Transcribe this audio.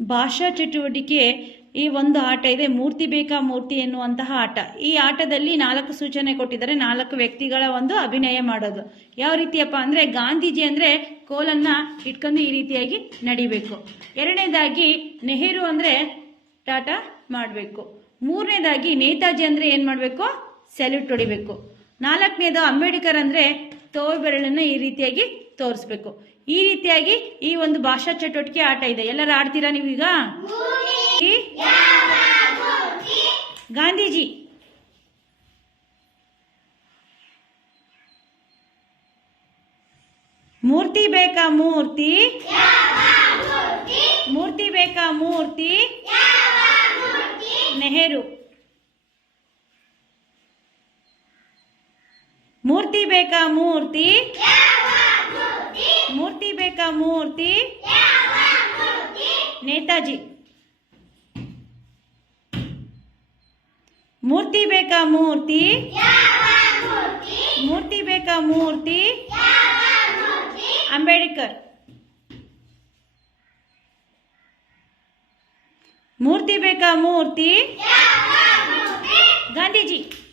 ಭಾಷಾ ಚಟುವಟಿಕೆ ಈ ಒಂದು ಆಟ ಇದೆ. ಮೂರ್ತಿ ಬೇಕಾ ಮೂರ್ತಿ ಎನ್ನುವಂತಹ ಆಟ. ಈ ಆಟದಲ್ಲಿ ನಾಲ್ಕು ಸೂಚನೆ ಕೊಟ್ಟಿದ್ದಾರೆ. ನಾಲ್ಕು ವ್ಯಕ್ತಿಗಳ ಒಂದು ಅಭಿನಯ ಮಾಡೋದು. ಯಾವ ರೀತಿಯಪ್ಪ ಅಂದರೆ ಗಾಂಧೀಜಿ ಅಂದರೆ ಕೋಲನ್ನು ಇಟ್ಕೊಂಡು ಈ ರೀತಿಯಾಗಿ ನಡಿಬೇಕು. ಎರಡನೇದಾಗಿ ನೆಹರು ಅಂದರೆ ಟಾಟಾ ಮಾಡಬೇಕು. ಮೂರನೇದಾಗಿ ನೇತಾಜಿ ಅಂದರೆ ಏನು ಮಾಡಬೇಕು? ಸೆಲ್ಯೂಟ್ ಹೊಡಿಬೇಕು. ನಾಲ್ಕನೇದು ಅಂಬೇಡ್ಕರ್ ಅಂದರೆ ತೋರು ಬೆರಳನ್ನು ಈ ರೀತಿಯಾಗಿ ತೋರಿಸ್ಬೇಕು. ಈ ರೀತಿಯಾಗಿ ಈ ಒಂದು ಭಾಷಾ ಚಟುವಟಿಕೆ ಆಟ ಇದೆ. ಎಲ್ಲರೂ ಆಡ್ತೀರಾ ನೀವೀಗ? ಗಾಂಧೀಜಿ. ಮೂರ್ತಿ ಬೇಕಾ ಮೂರ್ತಿ? ಮೂರ್ತಿ ಬೇಕಾ ಮೂರ್ತಿ. ನೆಹರು. ಮೂರ್ತಿ ಬೇಕಾ ಮೂರ್ತಿ? ಮೂರ್ತಿ ಬೇಕಾ ಮೂರ್ತಿ? ನೇತಾಜಿ. ಮೂರ್ತಿ ಬೇಕಾ ಮೂರ್ತಿ? ಮೂರ್ತಿ ಬೇಕಾ ಮೂರ್ತಿ? ಅಂಬೇಡ್ಕರ್. ಮೂರ್ತಿ ಬೇಕಾ ಮೂರ್ತಿ? ಗಾಂಧೀಜಿ.